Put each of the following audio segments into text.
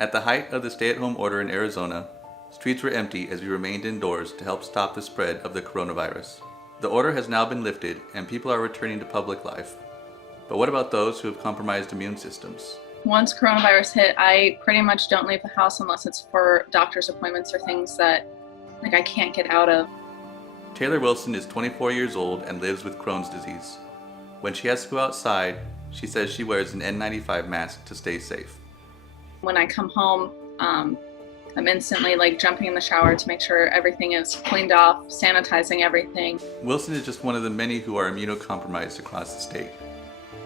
At the height of the stay-at-home order in Arizona, streets were empty as we remained indoors to help stop the spread of the coronavirus. The order has now been lifted and people are returning to public life. But what about those who have compromised immune systems? Once coronavirus hit, I pretty much don't leave the house unless it's for doctor's appointments or things that I can't get out of. Taylor Wilson is 24 years old and lives with Crohn's disease. When she has to go outside, she says she wears an N95 mask to stay safe. When I come home, I'm instantly jumping in the shower to make sure everything is cleaned off, sanitizing everything. Wilson is just one of the many who are immunocompromised across the state.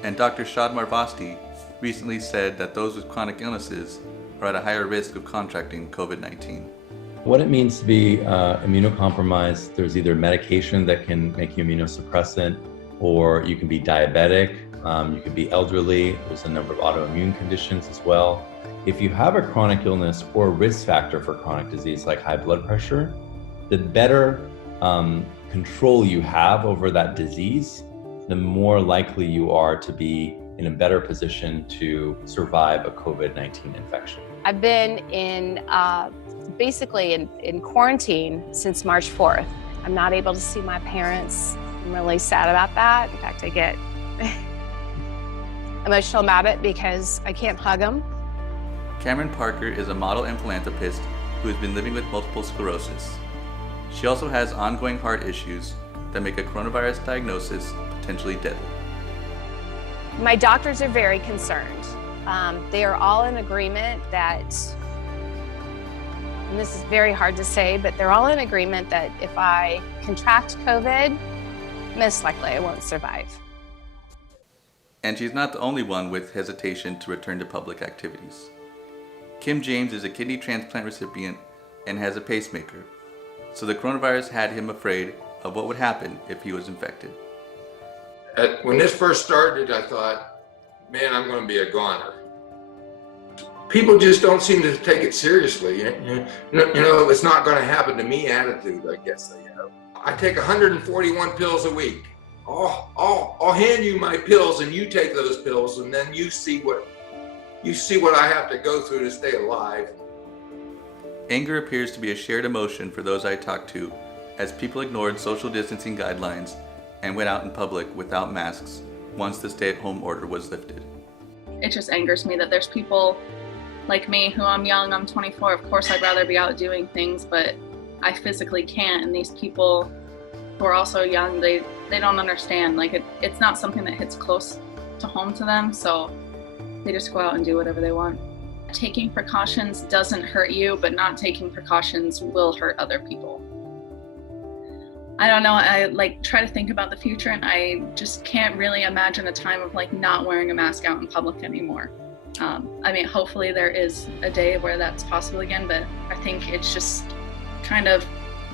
And Dr. Shad Marvasti recently said that those with chronic illnesses are at a higher risk of contracting COVID-19. What it means to be immunocompromised, there's either medication that can make you immunosuppressant, or you can be diabetic, you can be elderly, there's a number of autoimmune conditions as well. If you have a chronic illness or risk factor for chronic disease like high blood pressure, the better control you have over that disease, the more likely you are to be in a better position to survive a COVID-19 infection. I've been basically in quarantine since March 4th. I'm not able to see my parents. I'm really sad about that. In fact, I get emotional about it because I can't hug them. Cameron Parker is a model and philanthropist who has been living with multiple sclerosis. She also has ongoing heart issues that make a coronavirus diagnosis potentially deadly. My doctors are very concerned. They are all in agreement that, and this is very hard to say, but they're all in agreement that if I contract COVID, most likely I won't survive. And she's not the only one with hesitation to return to public activities. Kym James is a kidney transplant recipient and has a pacemaker, so the coronavirus had him afraid of what would happen if he was infected. When this first started, I thought, man, I'm going to be a goner. People just don't seem to take it seriously. You know, it's not going to happen to me attitude, I guess they have. I take 141 pills a week. I'll hand you my pills and you take those pills, and then you see what I have to go through to stay alive. Anger appears to be a shared emotion for those I talked to, as people ignored social distancing guidelines and went out in public without masks once the stay-at-home order was lifted. It just angers me that there's people like me who I'm young, I'm 24, of course I'd rather be out doing things, but I physically can't, and these people who are also young, they don't understand. It's not something that hits close to home to them, so they just go out and do whatever they want. Taking precautions doesn't hurt you, but not taking precautions will hurt other people. I don't know, I try to think about the future, and I just can't really imagine a time of not wearing a mask out in public anymore. Hopefully there is a day where that's possible again, but I think it's just kind of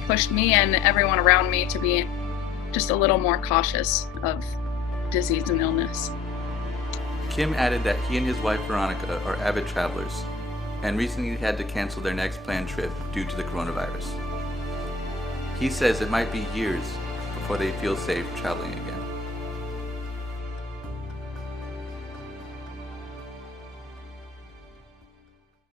pushed me and everyone around me to be just a little more cautious of disease and illness. Kym added that he and his wife Veronica are avid travelers and recently had to cancel their next planned trip due to the coronavirus. He says it might be years before they feel safe traveling again.